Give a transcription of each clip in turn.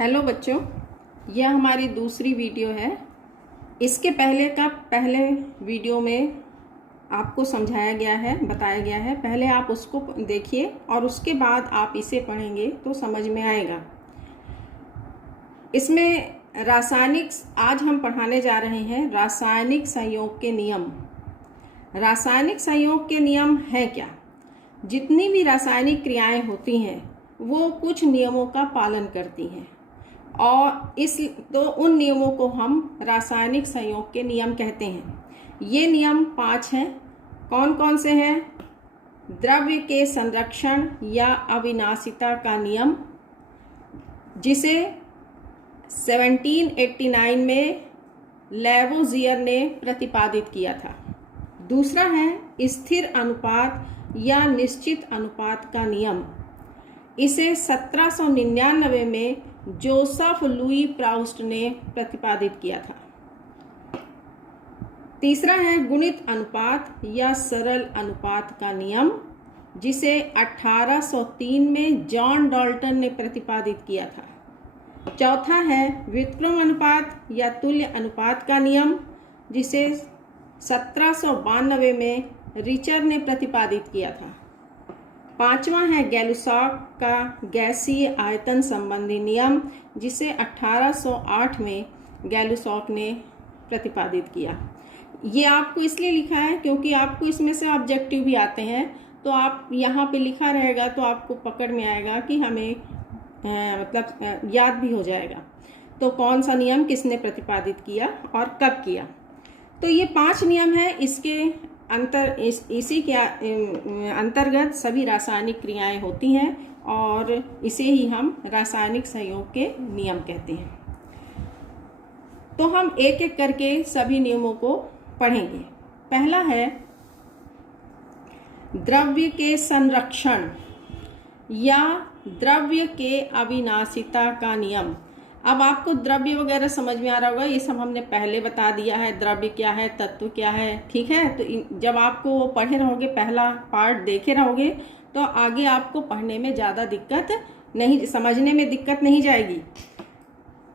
Hello बच्चों, यह हमारी दूसरी वीडियो है। इसके पहले वीडियो में आपको समझाया गया है, बताया गया है। पहले आप उसको देखिए और उसके बाद आप इसे पढ़ेंगे तो समझ में आएगा। इसमें आज हम पढ़ाने जा रहे हैं रासायनिक संयोग के नियम। रासायनिक संयोग के नियम है क्या? जितनी भी रासायनिक क्रियाएं होती हैं वो कुछ नियमों का पालन करती हैं और तो उन नियमों को हम रासायनिक संयोग के नियम कहते हैं। ये नियम 5 हैं। कौन कौन से हैं? द्रव्य के संरक्षण या अविनाशिता का नियम, जिसे 1789 में लैवोजियर ने प्रतिपादित किया था। दूसरा है स्थिर अनुपात या निश्चित अनुपात का नियम। इसे 1799 में जोसेफ लुई प्राउस्ट ने प्रतिपादित किया था। तीसरा है गुणित अनुपात या सरल अनुपात का नियम, जिसे 1803 में जॉन डाल्टन ने प्रतिपादित किया था। चौथा है व्युत्क्रम अनुपात या तुल्य अनुपात का नियम, जिसे 1792 में रिचर ने प्रतिपादित किया था। पांचवा है गैलुसॉक का गैसीय आयतन संबंधी नियम, जिसे 1808 में गैलुसॉक ने प्रतिपादित किया। ये आपको इसलिए लिखा है क्योंकि आपको इसमें से ऑब्जेक्टिव भी आते हैं, तो आप यहाँ पे लिखा रहेगा तो आपको पकड़ में आएगा कि हमें याद भी हो जाएगा तो कौन सा नियम किसने प्रतिपादित किया और कब किया। तो ये 5 नियम है। इसके इसी के अंतर्गत सभी रासायनिक क्रियाएं होती हैं और इसे ही हम रासायनिक संयोग के नियम कहते हैं। तो हम एक एक करके सभी नियमों को पढ़ेंगे। पहला है द्रव्य के संरक्षण या द्रव्य के अविनाशिता का नियम। अब आपको द्रव्य वगैरह समझ में आ रहा होगा, ये सब हमने पहले बता दिया है। द्रव्य क्या है, तत्व क्या है, ठीक है। तो जब आपको वो पढ़े रहोगे, पहला पार्ट देखे रहोगे, तो आगे आपको पढ़ने में ज़्यादा समझने में दिक्कत नहीं जाएगी।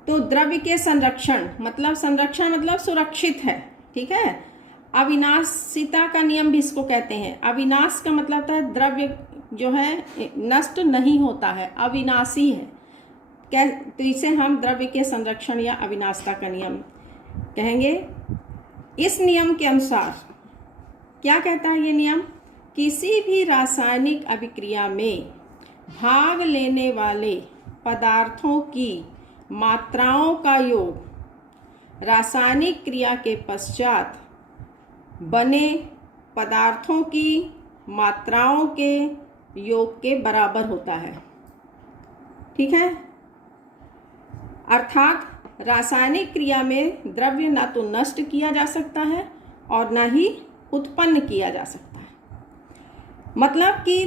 तो द्रव्य के संरक्षण मतलब सुरक्षित है, ठीक है। अविनाशिता का नियम भी इसको कहते हैं। अविनाश का मतलब है द्रव्य जो है नष्ट नहीं होता है, अविनाशी है। तो इसे हम द्रव्य के संरक्षण या अविनाशिता का नियम कहेंगे। इस नियम के अनुसार क्या कहता है ये नियम? किसी भी रासायनिक अभिक्रिया में भाग लेने वाले पदार्थों की मात्राओं का योग रासायनिक क्रिया के पश्चात बने पदार्थों की मात्राओं के योग के बराबर होता है, ठीक है। अर्थात रासायनिक क्रिया में द्रव्य ना तो नष्ट किया जा सकता है और ना ही उत्पन्न किया जा सकता है। मतलब कि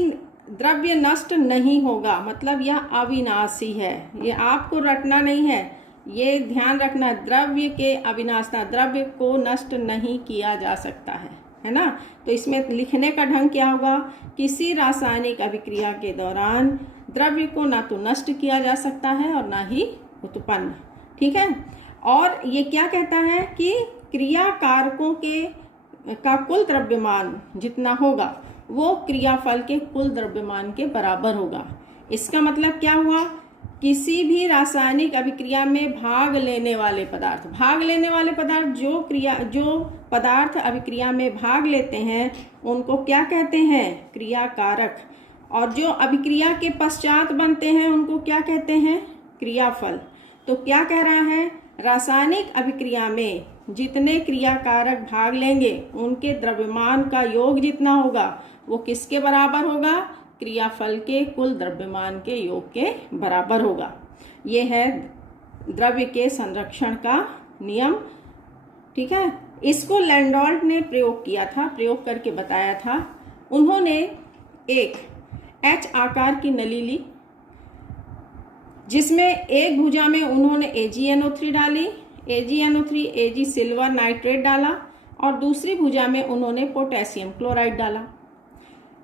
द्रव्य नष्ट नहीं होगा, मतलब यह अविनाशी है। ये आपको रटना नहीं है, ये ध्यान रखना। द्रव्य के अविनाशिता, द्रव्य को नष्ट नहीं किया जा सकता है ना। तो इसमें लिखने का ढंग क्या होगा? किसी रासायनिक अभिक्रिया के दौरान द्रव्य को ना तो नष्ट किया जा सकता है और ना ही उत्पन्न, ठीक है। और ये क्या कहता है कि क्रिया कारकों का कुल द्रव्यमान जितना होगा वो क्रियाफल के कुल द्रव्यमान के बराबर होगा। इसका मतलब क्या हुआ? किसी भी रासायनिक अभिक्रिया में भाग लेने वाले पदार्थ जो पदार्थ अभिक्रिया में भाग लेते हैं उनको क्या कहते हैं? क्रिया कारक। और जो अभिक्रिया के पश्चात बनते हैं उनको क्या कहते हैं? क्रियाफल। तो क्या कह रहा है? रासायनिक अभिक्रिया में जितने क्रियाकारक भाग लेंगे उनके द्रव्यमान का योग जितना होगा वो किसके बराबर होगा? क्रियाफल के कुल द्रव्यमान के योग के बराबर होगा। ये है द्रव्य के संरक्षण का नियम, ठीक है। इसको लैंडॉल्ट ने प्रयोग करके बताया था। उन्होंने एक H आकार की नली ली, जिसमें एक भुजा में उन्होंने AgNO3 डाली, AgNO3 Ag सिल्वर नाइट्रेट डाला और दूसरी भुजा में उन्होंने पोटेशियम क्लोराइड डाला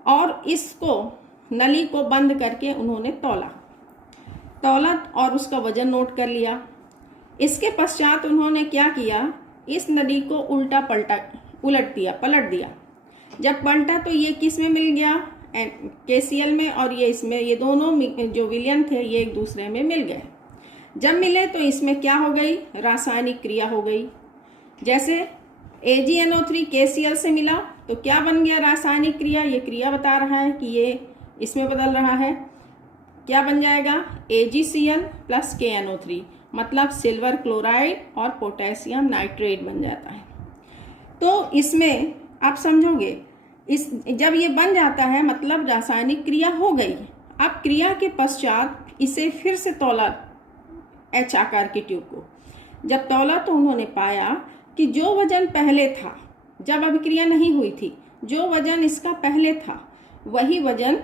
और इसको नली को बंद करके उन्होंने तौला। तौला और उसका वजन नोट कर लिया। इसके पश्चात उन्होंने क्या किया, इस नदी को पलट दिया। जब पलटा तो ये किस में मिल गया, KCl में, और ये इसमें, ये दोनों जो विलयन थे ये एक दूसरे में मिल गए। जब मिले तो इसमें क्या हो गई, रासायनिक क्रिया हो गई। जैसे AgNO3 KCl से मिला तो क्या बन गया, रासायनिक क्रिया। ये क्रिया बता रहा है कि ये इसमें बदल रहा है, क्या बन जाएगा, AgCl प्लस KNO3, मतलब सिल्वर क्लोराइड और पोटेशियम नाइट्रेट बन जाता है। तो इसमें आप समझोगे, जब ये बन जाता है मतलब रासायनिक क्रिया हो गई। अब क्रिया के पश्चात इसे फिर से तौला H आकार की ट्यूब को। जब तौला तो उन्होंने पाया कि जो वजन पहले था, जब अभिक्रिया नहीं हुई थी, जो वजन इसका पहले था वही वजन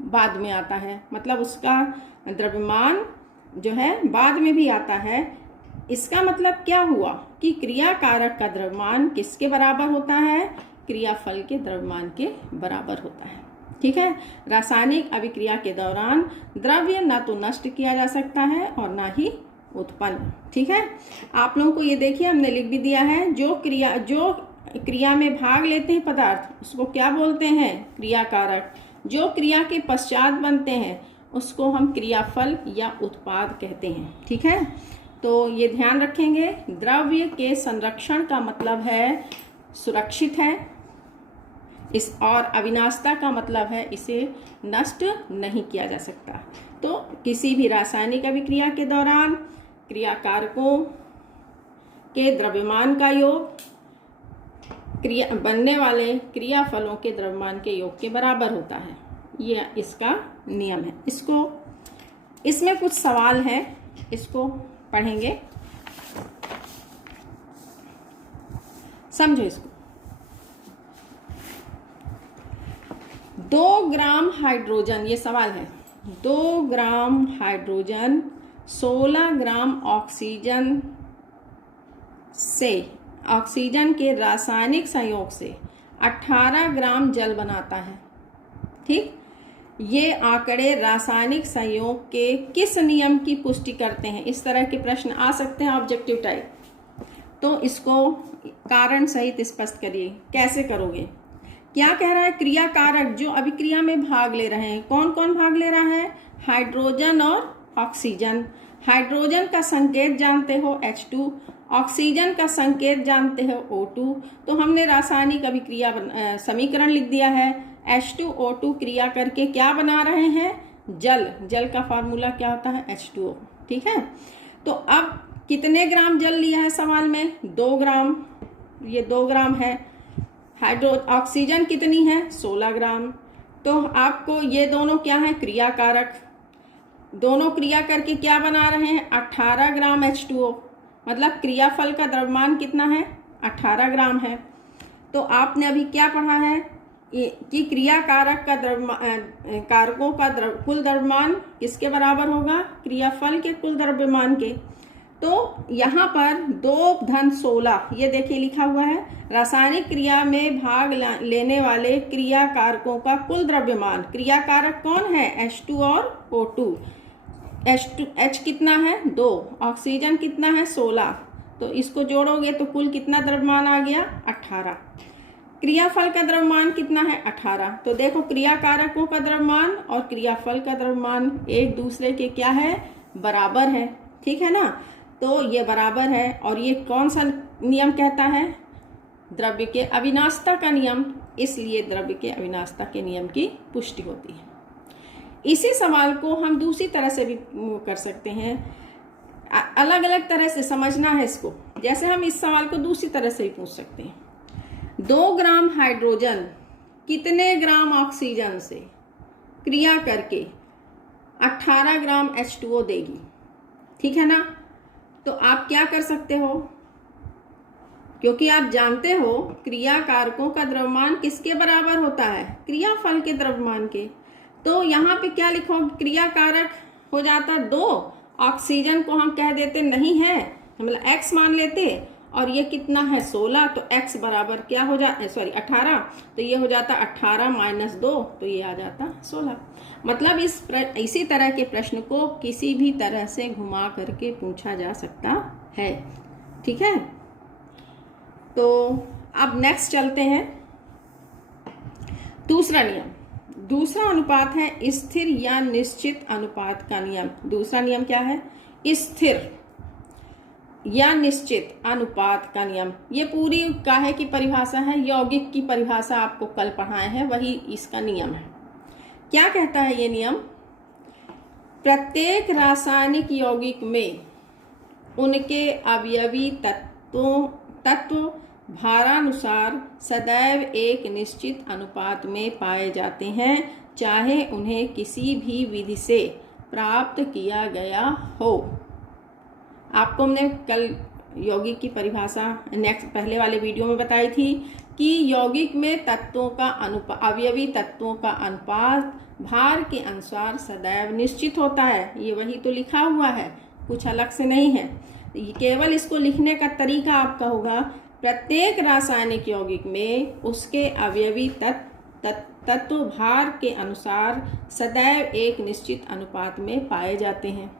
बाद में आता है, मतलब उसका द्रव्यमान जो है बाद में भी आता है। इसका मतलब क्या हुआ कि क्रिया कारक का द्रव्यमान किसके बराबर होता है, क्रियाफल के द्रव्यमान के बराबर होता है। ठीक है। रासायनिक अभिक्रिया के दौरान द्रव्य ना तो नष्ट किया जा सकता है और ना ही उत्पन्न। ठीक है। आप लोगों को ये देखिए हमने लिख भी दिया है, जो क्रिया में भाग लेते हैं पदार्थ उसको क्या बोलते हैं, क्रिया कारक। जो क्रिया के पश्चात बनते हैं उसको हम क्रियाफल या उत्पाद कहते हैं। ठीक है। तो ये ध्यान रखेंगे, द्रव्य के संरक्षण का मतलब है सुरक्षित है, और अविनाशता का मतलब है इसे नष्ट नहीं किया जा सकता। तो किसी भी रासायनिक अभिक्रिया के दौरान क्रिया कारकों के द्रव्यमान का योग बनने वाले क्रियाफलों के द्रव्यमान के योग के बराबर होता है। ये इसका नियम है। इसमें कुछ सवाल हैं, इसको पढ़ेंगे, समझो इसको। 2 ग्राम हाइड्रोजन, ये सवाल है, 2 ग्राम हाइड्रोजन 16 ग्राम ऑक्सीजन के रासायनिक संयोग से 18 ग्राम जल बनाता है। ठीक। ये आंकड़े रासायनिक संयोग के किस नियम की पुष्टि करते हैं? इस तरह के प्रश्न आ सकते हैं ऑब्जेक्टिव टाइप। तो इसको कारण सहित स्पष्ट करिए, कैसे करोगे। क्या कह रहा है, क्रिया कारक जो अभिक्रिया में भाग ले रहे हैं, कौन कौन भाग ले रहा है, हाइड्रोजन और ऑक्सीजन। हाइड्रोजन का संकेत जानते हो H2, ऑक्सीजन का संकेत जानते हो O2। तो हमने रासायनिक अभिक्रिया समीकरण लिख दिया है, H2O2 क्रिया करके क्या बना रहे हैं, जल का फार्मूला क्या होता है, H2O। ठीक है। तो अब कितने ग्राम जल लिया है सवाल में, 2 ग्राम, ये 2 ग्राम है। ऑक्सीजन कितनी है, 16 ग्राम। तो आपको ये दोनों क्या है, क्रिया कारक, दोनों क्रिया करके क्या बना रहे हैं, 18 ग्राम H2O, मतलब क्रियाफल का द्रव्यमान कितना है, 18 ग्राम है। तो आपने अभी क्या पढ़ा है कि क्रिया कारक का कारकों का कुल द्रव्यमान किसके बराबर होगा, क्रियाफल के कुल द्रव्यमान के। तो यहाँ पर 2-16 ये देखिए लिखा हुआ है, रासायनिक क्रिया में भाग लेने वाले क्रिया कारकों का कुल द्रव्यमान। क्रिया कारक कौन है, H2 और O2। H कितना है, 2, ऑक्सीजन कितना है, 16। तो इसको जोड़ोगे तो कुल कितना द्रव्यमान आ गया, 18। क्रियाफल का द्रव्यमान कितना है, 18। तो देखो क्रिया कारकों का द्रव्यमान और क्रियाफल का द्रव्यमान एक दूसरे के क्या है, बराबर है। ठीक है ना। तो ये बराबर है, और ये कौन सा नियम कहता है, द्रव्य के अविनाशता का नियम। इसलिए द्रव्य के अविनाशता के नियम की पुष्टि होती है। इसी सवाल को हम दूसरी तरह से भी कर सकते हैं, अलग अलग तरह से समझना है इसको। जैसे हम इस सवाल को दूसरी तरह से भी पूछ सकते हैं, 2 ग्राम हाइड्रोजन कितने ग्राम ऑक्सीजन से क्रिया करके 18 ग्राम H2O देगी। ठीक है ना। तो आप क्या कर सकते हो, क्योंकि आप जानते हो क्रिया कारकों का द्रव्यमान किसके बराबर होता है, क्रियाफल के द्रव्यमान के। तो यहाँ पे क्या लिखो, क्रिया कारक हो जाता 2, ऑक्सीजन को हम कह देते नहीं है, मतलब X मान लेते, और ये कितना है 16, तो x बराबर क्या हो जाता, सॉरी 18, तो ये हो जाता 18 माइनस 2, तो ये आ जाता 16। मतलब इसी तरह के प्रश्न को किसी भी तरह से घुमा करके पूछा जा सकता है। ठीक है, तो अब नेक्स्ट चलते हैं। दूसरा नियम, दूसरा अनुपात है स्थिर या निश्चित अनुपात का नियम। दूसरा नियम क्या है? स्थिर या निश्चित अनुपात का नियम। ये पूरी काहे की परिभाषा है? यौगिक की परिभाषा आपको कल पढ़ाए हैं, वही इसका नियम है। क्या कहता है ये नियम? प्रत्येक रासायनिक यौगिक में उनके अवयवी तत्व भारानुसार सदैव एक निश्चित अनुपात में पाए जाते हैं, चाहे उन्हें किसी भी विधि से प्राप्त किया गया हो। आपको हमने कल यौगिक की परिभाषा पहले वाले वीडियो में बताई थी कि यौगिक में तत्वों का अवयवी तत्वों का अनुपात भार के अनुसार सदैव निश्चित होता है। ये वही तो लिखा हुआ है, कुछ अलग से नहीं है। केवल इसको लिखने का तरीका आपका होगा, प्रत्येक रासायनिक यौगिक में उसके अवयवी तत्व भार के अनुसार सदैव एक निश्चित अनुपात में पाए जाते हैं,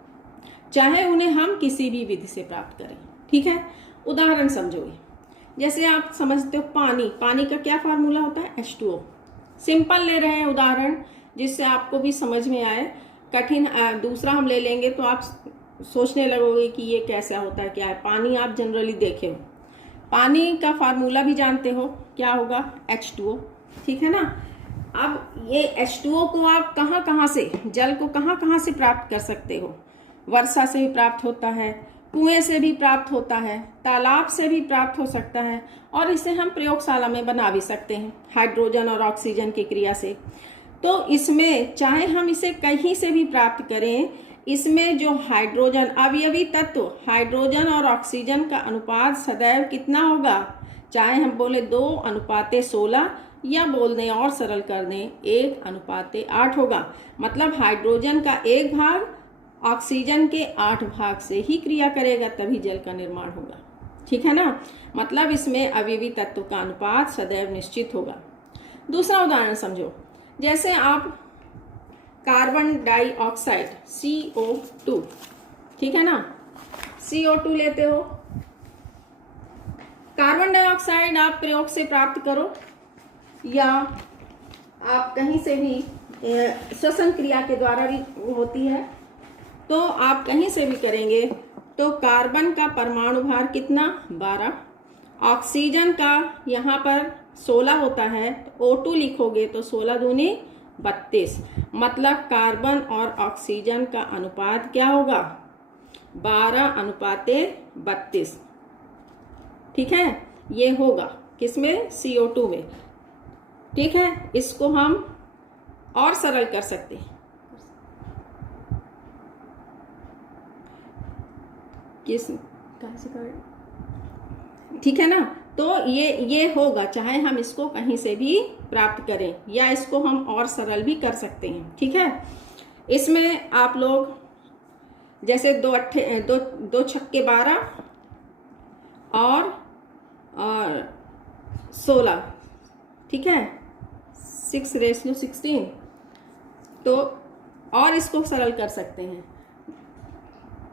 चाहे उन्हें हम किसी भी विधि से प्राप्त करें। ठीक है, उदाहरण समझो। जैसे आप समझते हो पानी का क्या फार्मूला होता है? H2O। सिंपल ले रहे हैं उदाहरण, जिससे आपको भी समझ में आए। कठिन दूसरा हम ले लेंगे तो आप सोचने लगोगे कि ये कैसा होता है, क्या है। पानी आप जनरली देखे हो, पानी का फार्मूला भी जानते हो, क्या होगा? H2O। ठीक है ना। अब ये H2O को आप कहाँ से, जल को कहाँ से प्राप्त कर सकते हो? वर्षा से भी प्राप्त होता है, कुएं से भी प्राप्त होता है, तालाब से भी प्राप्त हो सकता है, और इसे हम प्रयोगशाला में बना भी सकते हैं हाइड्रोजन और ऑक्सीजन की क्रिया से। तो इसमें चाहे हम इसे कहीं से भी प्राप्त करें, इसमें जो हाइड्रोजन अवयवी तत्व हाइड्रोजन और ऑक्सीजन का अनुपात सदैव कितना होगा? चाहे हम बोले 2:16 या बोल दें और सरल कर दें 1:8 होगा। मतलब हाइड्रोजन का 1 भाग ऑक्सीजन के 8 भाग से ही क्रिया करेगा, तभी जल का निर्माण होगा। ठीक है ना। मतलब इसमें अवयवी तत्व का अनुपात सदैव निश्चित होगा। दूसरा उदाहरण समझो। जैसे आप कार्बन डाइऑक्साइड CO2, ठीक है ना, CO2 लेते हो। कार्बन डाइऑक्साइड आप प्रयोग से प्राप्त करो या आप कहीं से भी श्वसन क्रिया के द्वारा भी होती है, तो आप कहीं से भी करेंगे तो कार्बन का परमाणु भार कितना? 12। ऑक्सीजन का यहाँ पर 16 होता है, तो O2 लिखोगे तो 16 दूनी 32। मतलब कार्बन और ऑक्सीजन का अनुपात क्या होगा? 12:32। ठीक है, ये होगा किसमें? CO2 में। ठीक है, इसको हम और सरल कर सकते हैं। ठीक है ना। तो ये होगा, चाहे हम इसको कहीं से भी प्राप्त करें या इसको हम और सरल भी कर सकते हैं। ठीक है, इसमें आप लोग जैसे 2 छक्के 12 और 16, ठीक है, 6:16, तो और इसको सरल कर सकते हैं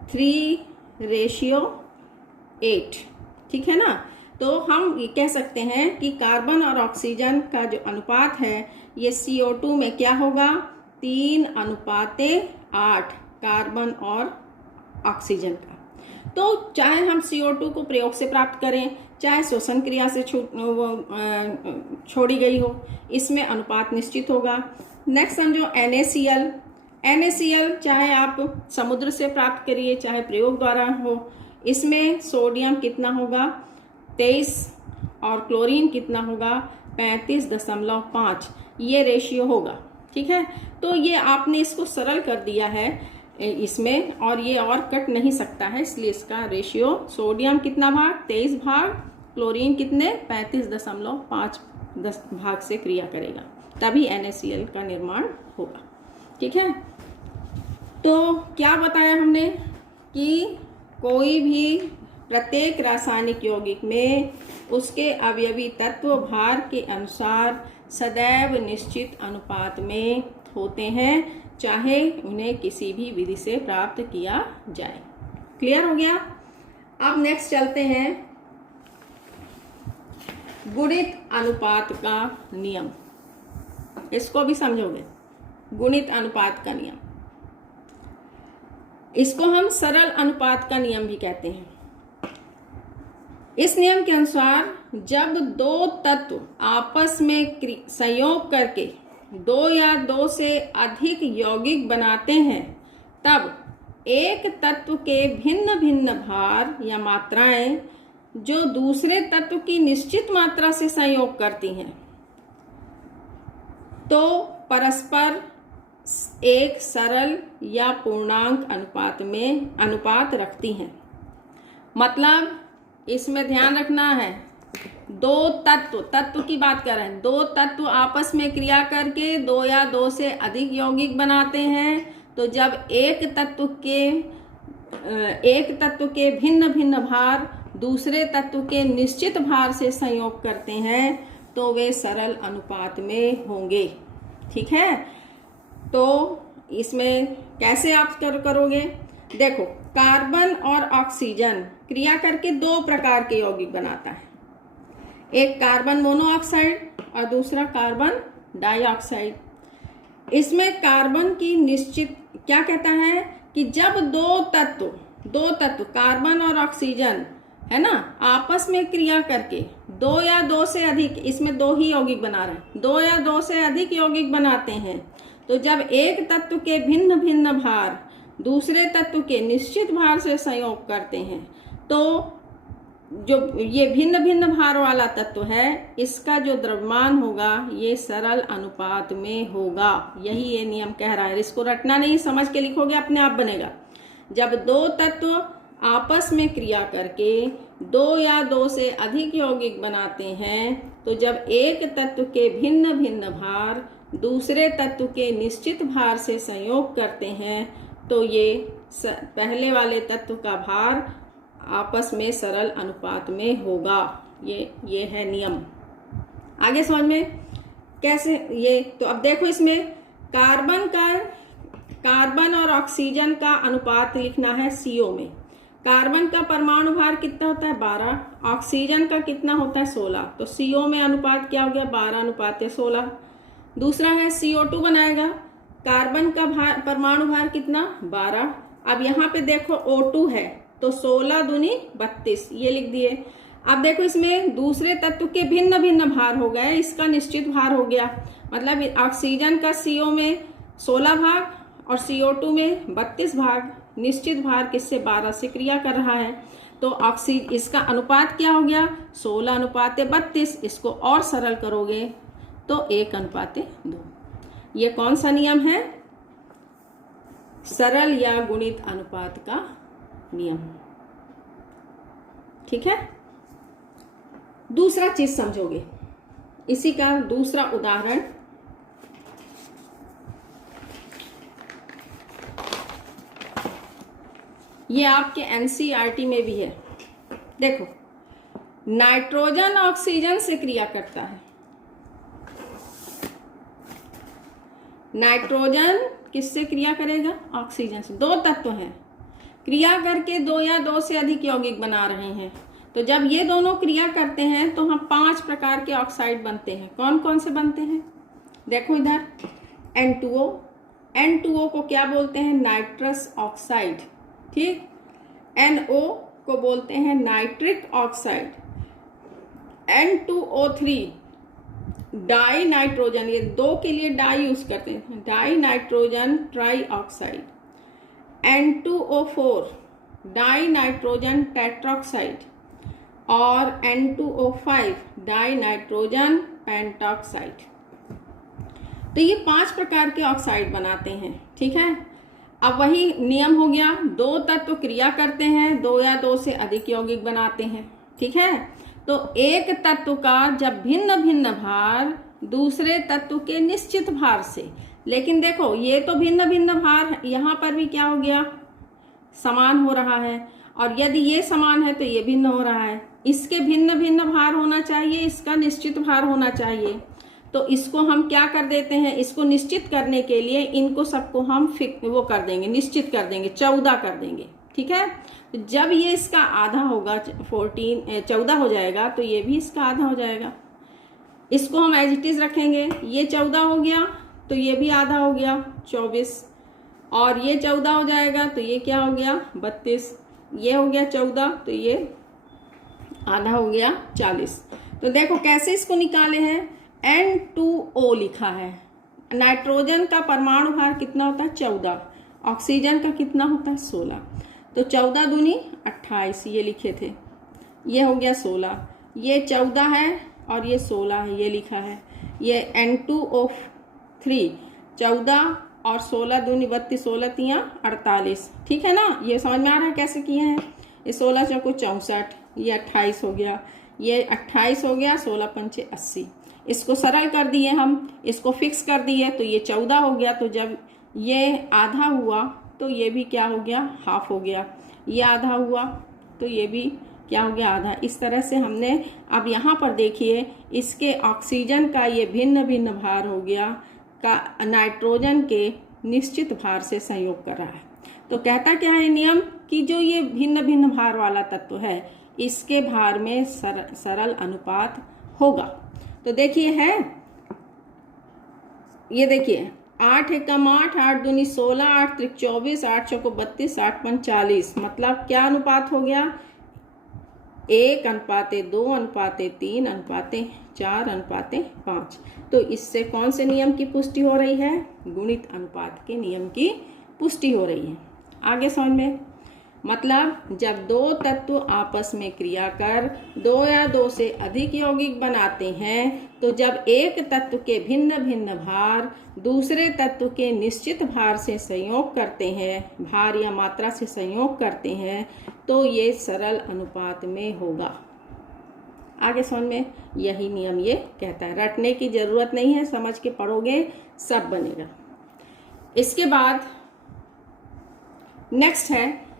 3:8। ठीक है ना। तो हम ये कह सकते हैं कि कार्बन और ऑक्सीजन का जो अनुपात है ये CO2 में क्या होगा? 3:8 कार्बन और ऑक्सीजन का। तो चाहे हम CO2 को प्रयोग से प्राप्त करें, चाहे श्वसन क्रिया से छोड़ी गई हो, इसमें अनुपात निश्चित होगा। नेक्स्ट समझो NaCl चाहे आप समुद्र से प्राप्त करिए चाहे प्रयोग द्वारा हो, इसमें सोडियम कितना होगा? 23 और क्लोरीन कितना होगा? 35.5। ये रेशियो होगा। ठीक है, तो ये आपने इसको सरल कर दिया है इसमें, और ये और कट नहीं सकता है, इसलिए इसका रेशियो सोडियम कितना भाग? 23 भाग, क्लोरीन कितने? 35.5 भाग से क्रिया करेगा, तभी NaCl का निर्माण होगा। ठीक है, तो क्या बताया हमने कि कोई भी प्रत्येक रासायनिक यौगिक में उसके अवयवी तत्व भार के अनुसार सदैव निश्चित अनुपात में होते हैं, चाहे उन्हें किसी भी विधि से प्राप्त किया जाए। क्लियर हो गया? अब नेक्स्ट चलते हैं गुणित अनुपात का नियम। इसको भी समझोगे, गुणित अनुपात का नियम। इसको हम सरल अनुपात का नियम भी कहते हैं। इस नियम के अनुसार जब दो तत्व आपस में संयोग करके दो या दो से अधिक यौगिक बनाते हैं, तब एक तत्व के भिन्न भिन्न भार या मात्राएं जो दूसरे तत्व की निश्चित मात्रा से संयोग करती हैं, तो परस्पर एक सरल या पूर्णांक अनुपात रखती हैं। मतलब इसमें ध्यान रखना है, दो तत्व की बात कर रहे हैं, दो तत्व आपस में क्रिया करके दो या दो से अधिक यौगिक बनाते हैं, तो जब एक तत्व के भिन्न भिन्न भार दूसरे तत्व के निश्चित भार से संयोग करते हैं, तो वे सरल अनुपात में होंगे। ठीक है? तो इसमें कैसे आप करोगे? देखो, कार्बन और ऑक्सीजन क्रिया करके दो प्रकार के यौगिक बनाता है, एक कार्बन मोनोऑक्साइड और दूसरा कार्बन डाइऑक्साइड। इसमें कार्बन की निश्चित क्या कहता है कि जब दो तत्व कार्बन और ऑक्सीजन है ना, आपस में क्रिया करके दो या दो से अधिक, इसमें दो ही यौगिक बना रहे हैं, दो या दो से अधिक यौगिक बनाते हैं, तो जब एक तत्व के भिन्न भिन्न भार दूसरे तत्व के निश्चित भार से संयोग करते हैं, तो जो ये भिन्न भिन्न भार वाला तत्व है, इसका जो द्रव्यमान होगा ये सरल अनुपात में होगा। यही ये नियम कह रहा है। इसको रटना नहीं, समझ के लिखोगे, अपने आप बनेगा। जब दो तत्व आपस में क्रिया करके दो या दो से अधिक यौगिक बनाते हैं, तो जब एक तत्व के भिन्न भिन्न भार दूसरे तत्व के निश्चित भार से संयोग करते हैं, तो ये पहले वाले तत्व का भार आपस में सरल अनुपात में होगा। ये है नियम। आगे समझ में कैसे ये, तो अब देखो, इसमें कार्बन और ऑक्सीजन का अनुपात लिखना है CO में। कार्बन का परमाणु भार कितना होता है? 12। ऑक्सीजन का कितना होता है? 16। तो CO में अनुपात क्या हो गया? 12:16। दूसरा है CO2 बनाएगा, कार्बन का परमाणु भार कितना? 12। अब यहाँ पे देखो O2 है, तो 16 दूनी 32, ये लिख दिए। अब देखो, इसमें दूसरे तत्व के भिन्न भिन्न भार हो गए, इसका निश्चित भार हो गया। मतलब ऑक्सीजन का CO में 16 भाग और CO2 में 32 भाग, निश्चित भार किससे? 12 से क्रिया कर रहा है। तो इसका अनुपात क्या हो गया? 16:32। इसको और सरल करोगे तो 1:2। ये कौन सा नियम है? सरल या गुणित अनुपात का नियम। ठीक है? दूसरा चीज समझोगे, इसी का दूसरा उदाहरण, ये आपके NCERT में भी है। देखो, नाइट्रोजन ऑक्सीजन से क्रिया करता है। नाइट्रोजन किससे क्रिया करेगा? ऑक्सीजन से। दो तत्व हैं, क्रिया करके दो या दो से अधिक यौगिक बना रहे हैं, तो जब ये दोनों क्रिया करते हैं तो हम 5 प्रकार के ऑक्साइड बनते हैं। कौन कौन से बनते हैं? देखो इधर, N2O को क्या बोलते हैं? Nitrous oxide. ठीक, NO को बोलते हैं nitric oxide. N2O3 die nitrogen, ये दो के लिए डाई यूज करते हैं, die nitrogen try oxide. N2O4 die nitrogen tetroxide और N2O5 डाई नाइट्रोजन पेंटॉक्साइड। तो ये 5 प्रकार के ऑक्साइड बनाते हैं। ठीक है? अब वही नियम हो गया, दो तत्व क्रिया करते हैं, दो या दो से अधिक यौगिक बनाते हैं। ठीक है? तो एक तत्व का जब भिन्न भिन्न भार दूसरे तत्व के निश्चित भार से, लेकिन देखो ये तो भिन्न भिन्न भार, यहाँ पर भी क्या हो गया? समान हो रहा है, और यदि ये समान है तो ये भिन्न हो रहा है। इसके भिन्न भिन्न भार होना चाहिए, इसका निश्चित भार होना चाहिए। तो इसको हम क्या कर देते हैं, इसको निश्चित करने के लिए इनको सबको हम वो कर देंगे, निश्चित कर देंगे, 14 कर देंगे। ठीक है, तो जब ये इसका आधा होगा 14 हो जाएगा, तो ये भी इसका आधा हो जाएगा। इसको हम एज इट इज रखेंगे, ये 14 हो गया तो ये भी आधा हो गया 24, और ये 14 हो जाएगा तो ये क्या हो गया 32, ये हो गया 14 तो ये आधा हो गया 40। तो देखो कैसे इसको निकाले हैं, N2O लिखा है। नाइट्रोजन का परमाणु भार कितना होता है 14, ऑक्सीजन का कितना होता है 16, तो 14 दूनी 28 ये लिखे थे, ये हो गया 16, ये 14 है और ये 16 है, ये लिखा है। ये N2O3 14 और 16 दूनी 32, 16 तियाँ 48। ठीक है ना, ये समझ में आ रहा है कैसे किए हैं। ये 16 चौको 64, ये 28 हो गया, ये 28 हो गया, 16 पंचे 80। इसको सरल कर दिए हम, इसको फिक्स कर दिए तो ये 14 हो गया। तो जब ये आधा हुआ तो ये भी क्या हो गया, हाफ हो गया। ये आधा हुआ तो ये भी क्या हो गया, आधा। इस तरह से हमने, अब यहाँ पर देखिए इसके ऑक्सीजन का ये भिन्न भिन्न भार हो गया का नाइट्रोजन के निश्चित भार से संयोग कर रहा है। तो कहता क्या है नियम कि जो ये भिन्न भिन्न भार वाला तत्व है इसके भार में सरल अनुपात होगा। तो देखिए है, ये देखिए 8 एकम 8, 8 दूनी 16, 8 त्रिक 24, 8 चौको 32, 8 पंच 40। मतलब क्या अनुपात हो गया, 1:2:3:4:5। तो इससे कौन से नियम की पुष्टि हो रही है, गुणित अनुपात के नियम की पुष्टि हो रही है। आगे समझ में, मतलब जब दो तत्व आपस में क्रिया कर 2 या 2 से अधिक यौगिक बनाते हैं, तो जब एक तत्व के भिन्न भिन्न भार दूसरे तत्व के निश्चित भार से संयोग करते हैं, भार या मात्रा से संयोग करते हैं, तो ये सरल अनुपात में होगा। आगे समझ में, यही नियम ये कहता है, रटने की जरूरत नहीं है, समझ के पढ़ोगे सब बनेगा। इसके बाद नेक्स्ट है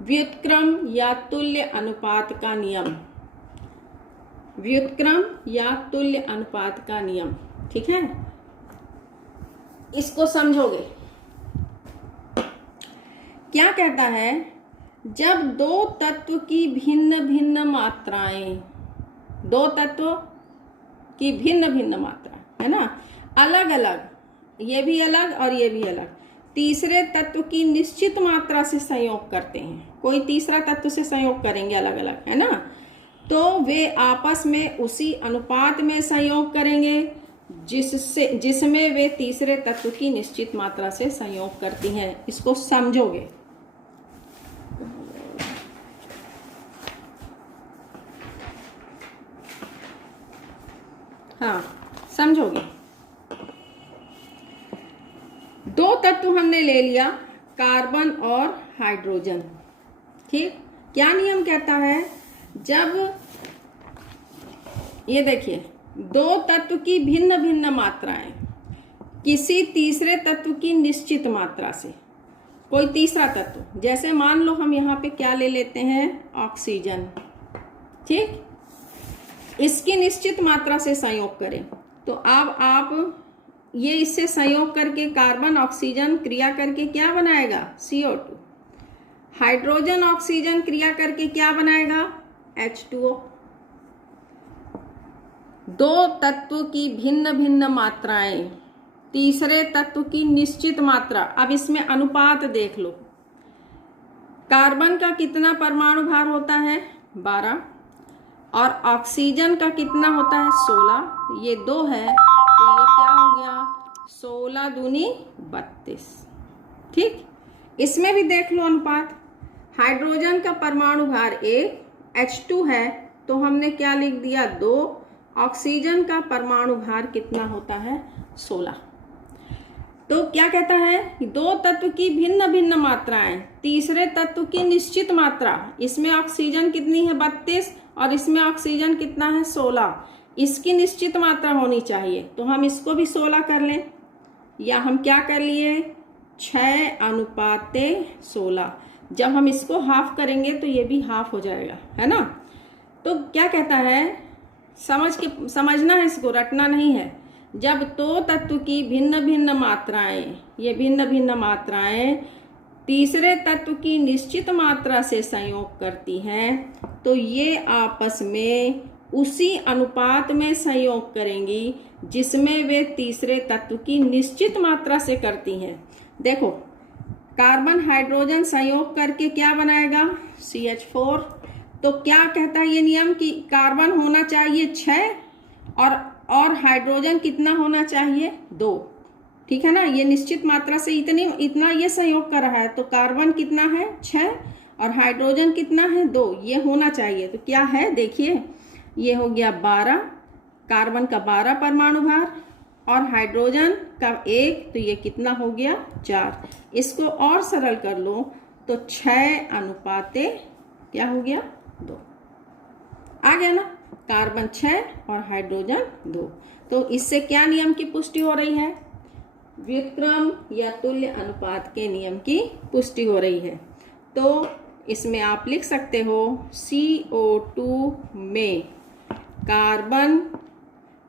व्युत्क्रम या तुल्य अनुपात का नियम। व्युत्क्रम या तुल्य अनुपात का नियम, ठीक है, इसको समझोगे। क्या कहता है, जब दो तत्व की भिन्न भिन्न मात्राएं, दो तत्व की भिन्न भिन्न मात्रा है ना, अलग अलग, ये भी अलग और ये भी अलग, तीसरे तत्व की निश्चित मात्रा से संयोग करते हैं, कोई तीसरा तत्व से संयोग करेंगे अलग अलग, है ना, तो वे आपस में उसी अनुपात में संयोग करेंगे जिसमें वे तीसरे तत्व की निश्चित मात्रा से संयोग करती हैं। इसको समझोगे। हाँ, समझोगे। दो तत्व हमने ले लिया, कार्बन और हाइड्रोजन, ठीक। क्या नियम कहता है, जब ये देखिए दो तत्व की भिन्न भिन्न मात्राएं किसी तीसरे तत्व की निश्चित मात्रा से, कोई तीसरा तत्व, जैसे मान लो हम यहाँ पे क्या ले लेते हैं, ऑक्सीजन, ठीक, इसकी निश्चित मात्रा से संयोग करें, तो अब आप ये इससे संयोग करके कार्बन ऑक्सीजन क्रिया करके क्या बनाएगा, CO2। हाइड्रोजन ऑक्सीजन क्रिया करके क्या बनाएगा, H2O। दो तत्व की भिन्न भिन्न मात्राएं तीसरे तत्व की निश्चित मात्रा। अब इसमें अनुपात देख लो, कार्बन का कितना परमाणु भार होता है 12, और ऑक्सीजन का कितना होता है 16, ये 2 है, तो ये क्या हो गया 16 दूनी 32, ठीक। इसमें भी देख लो अनुपात, हाइड्रोजन का परमाणु भार 1, H2 है तो हमने क्या लिख दिया 2, ऑक्सीजन का परमाणु भार कितना होता है 16। तो क्या कहता है, दो तत्व की भिन्न भिन्न मात्राएं तीसरे तत्व की निश्चित मात्रा, इसमें ऑक्सीजन कितनी है 32 और इसमें ऑक्सीजन कितना है 16, इसकी निश्चित मात्रा होनी चाहिए, तो हम इसको भी 16 कर लें, या हम क्या कर लिए 6:16। जब हम इसको हाफ करेंगे तो ये भी हाफ हो जाएगा, है ना। तो क्या कहता है, समझना है, इसको रटना नहीं है। जब दो तत्व की भिन्न भिन्न मात्राएं, ये भिन्न भिन्न मात्राएं तीसरे तत्व की निश्चित मात्रा से संयोग करती हैं, तो ये आपस में उसी अनुपात में संयोग करेंगी जिसमें वे तीसरे तत्व की निश्चित मात्रा से करती हैं। देखो, कार्बन हाइड्रोजन संयोग करके क्या बनाएगा, CH4। तो क्या कहता है ये नियम कि कार्बन होना चाहिए 6 और हाइड्रोजन कितना होना चाहिए 2। ठीक है ना, ये निश्चित मात्रा से इतना ये संयोग कर रहा है, तो कार्बन कितना है 6 और हाइड्रोजन कितना है 2, ये होना चाहिए। तो क्या है देखिए, ये हो गया 12, कार्बन का 12 परमाणु भार और हाइड्रोजन का 1, तो ये कितना हो गया 4। इसको और सरल कर लो तो 6:, क्या हो गया 2 आ गया ना, कार्बन 6 और हाइड्रोजन 2। तो इससे क्या नियम की पुष्टि हो रही है, व्युत्क्रम या तुल्य अनुपात के नियम की पुष्टि हो रही है। तो इसमें आप लिख सकते हो CO2 में कार्बन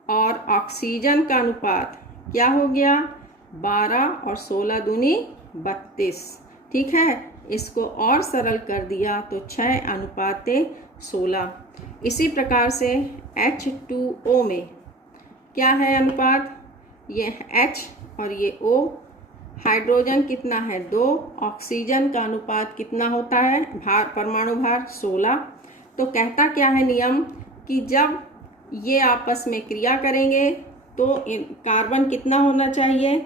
और ऑक्सीजन का अनुपात क्या हो गया 12 और 16 दूनी 32। ठीक है, इसको और सरल कर दिया तो 6:16। इसी प्रकार से H2O में क्या है अनुपात, ये H और ये O, हाइड्रोजन कितना है 2, ऑक्सीजन का अनुपात कितना होता है भार, परमाणु भार 16। तो कहता क्या है नियम कि जब ये आपस में क्रिया करेंगे तो कार्बन कितना होना चाहिए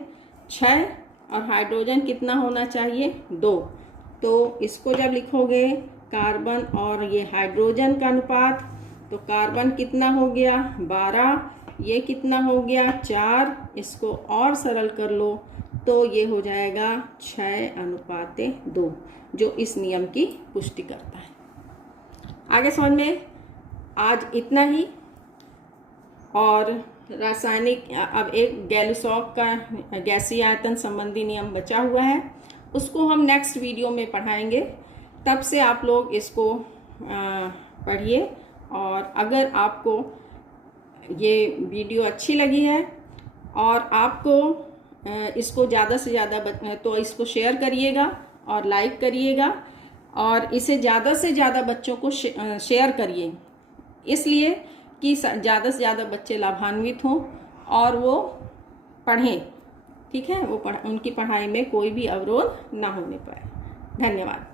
6 और हाइड्रोजन कितना होना चाहिए 2। तो इसको जब लिखोगे कार्बन और ये हाइड्रोजन का अनुपात, तो कार्बन कितना हो गया 12, ये कितना हो गया 4, इसको और सरल कर लो तो ये हो जाएगा 6:2, जो इस नियम की पुष्टि करता है। आगे समझ में, आज इतना ही। और रासायनिक, अब एक गैलुसॉफ का गैसीय आयतन संबंधी नियम बचा हुआ है, उसको हम नेक्स्ट वीडियो में पढ़ाएंगे। तब से आप लोग इसको पढ़िए। और अगर आपको ये वीडियो अच्छी लगी है और आपको इसको ज़्यादा से ज़्यादा तो इसको शेयर करिएगा और लाइक करिएगा और इसे ज़्यादा से ज़्यादा बच्चों को शेयर करिए, इसलिए कि ज़्यादा से ज़्यादा बच्चे लाभान्वित हों और वो पढ़ें। ठीक है, वो उनकी पढ़ाई में कोई भी अवरोध ना होने पाए। धन्यवाद।